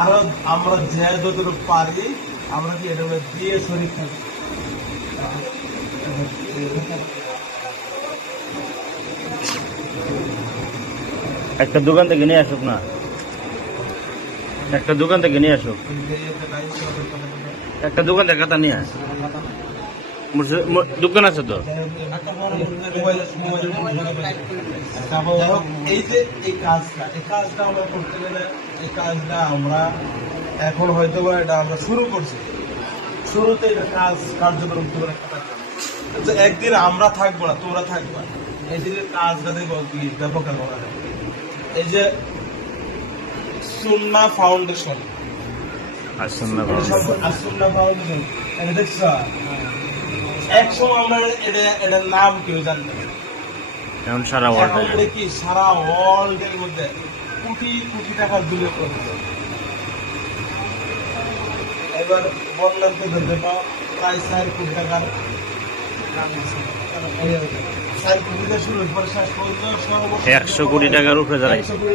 আরও আমরা যে পারি, আমরা কি এটা দিয়ে শরীর থাকি একটা দোকান থেকে নিয়ে আসুক না। একটা দোকান থেকে নিয়ে আসুক। একটা দোকান থেকে খাতা নিয়ে আস দোকান আছে তো? এই যে এই কাজটা এই কাজটা আমরা করতে গেলে এই কাজটা আমরা এখন হয়তো এটা আমরা শুরু করছি শুরুতে এটা কাজ কার্যক্রম করে একদিন আমরা থাকব না তোমরা থাকব। এই কাজটা দেখব কি ব্যাপক এই যে সুন্না ফাউন্ডেশন আসুন না বাবা। সুন্না ফাউন্ডেশন এটা দেখছ আমরা এটা এটার নাম কেউ এখন সারা ওয়ার্ল্ডে ওয়ার্ল্ডের মধ্যে কোটি কোটি টাকার বিনিয়োগ এবার ধরতে পাও প্রায় চার কোটি টাকার একশো কোটি টাকার উপরে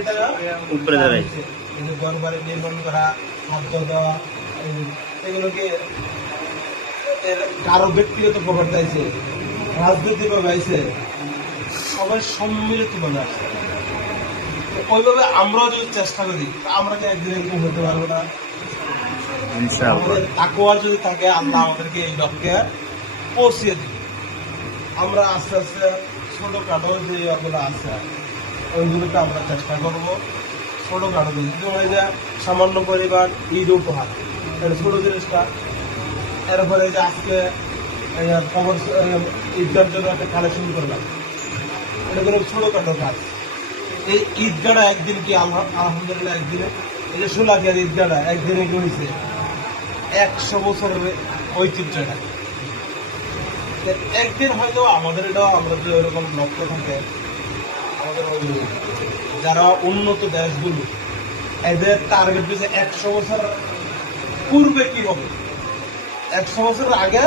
টাকা উপরে দাঁড়াইছে। দরবারে নির্মাণ করা খাদ্য দেওয়া এগুলোকে কারও ব্যক্তিগত প্রভাব চাইছে রাজনৈতিক ভাবে আইছে সবাই সম্মিলিত ভাবে আসছে ওইভাবে আমরাও যদি চেষ্টা করি আমরা কি একদিন এরকম হতে পারব না? তাকুয়ার যদি থাকে আল্লাহ আমাদেরকে এই লক্ষ্যে পৌঁছিয়ে দিবে আমরা আস্তে আস্তে ছোট খাটো যে ওগুলো আছে ওইগুলোকে আমরা চেষ্টা করব। ছোট খাটো জিনিস যেমন এই যে সামান্য পরিবার ঈদ উপহার ছোট জিনিসটা এরপরে যে আজকে খবর ঈদগার জন্য একটা কালেকশন করলাম। এটা কোনো ছোট খাটো কাজ। এই ঈদগাটা একদিন কি আলহামদুলিল্লাহ একদিনে? এই যে সোলাকিয়ার ঈদগাটা একদিনে কি হয়েছে? একশো বছরের ঐতিহ্য এটা একদিন হয়তো আমাদের এটাও আমরা যে ওইরকম লক্ষ্য থাকে, আমাদের যারা উন্নত দেশগুলো, এদের টার্গেট হচ্ছে একশো বছর পূর্বে কি হবে? একশো বছর আগে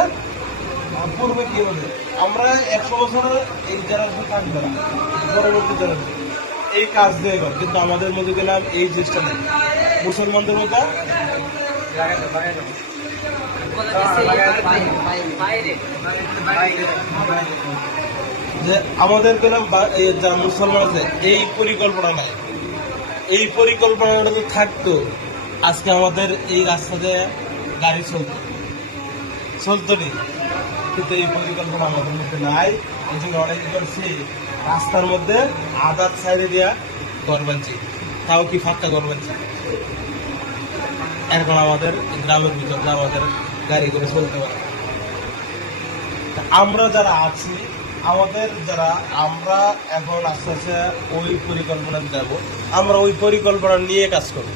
পূর্বে কি হবে? আমরা একশো বছরের এই জেনারেশন থাকবে না পরবর্তী জেনারেশন এই কাজ দিয়ে করবে কিন্তু আমাদের মধ্যে গেলাম এই চেষ্টা নেই। মুসলমানদের মধ্যে? যে আমাদের গেলাম যারা মুসলমান আছে, এই পরিকল্পনা নাই। এই পরিকল্পনাটা যদি থাকতো। আজকে আমাদের এই রাস্তাতে গাড়ি চলতো। চলতো নি কিন্তু এই পরিকল্পনা আমাদের মধ্যে নাই। এই জন্য অনেক করছি, রাস্তার মধ্যে আদার সাইডে দিয়া ঘর বানছি তাও কি ফাঁকা বানছি এখন আমাদের গ্রামের ভিতরে আমাদের গাড়ি করে চলতে পারে। আমরা যারা আছি, আমাদের যারা, আমরা এখন আস্তে আস্তে ওই পরিকল্পনাতে যাব। আমরা ওই পরিকল্পনা নিয়ে কাজ করব।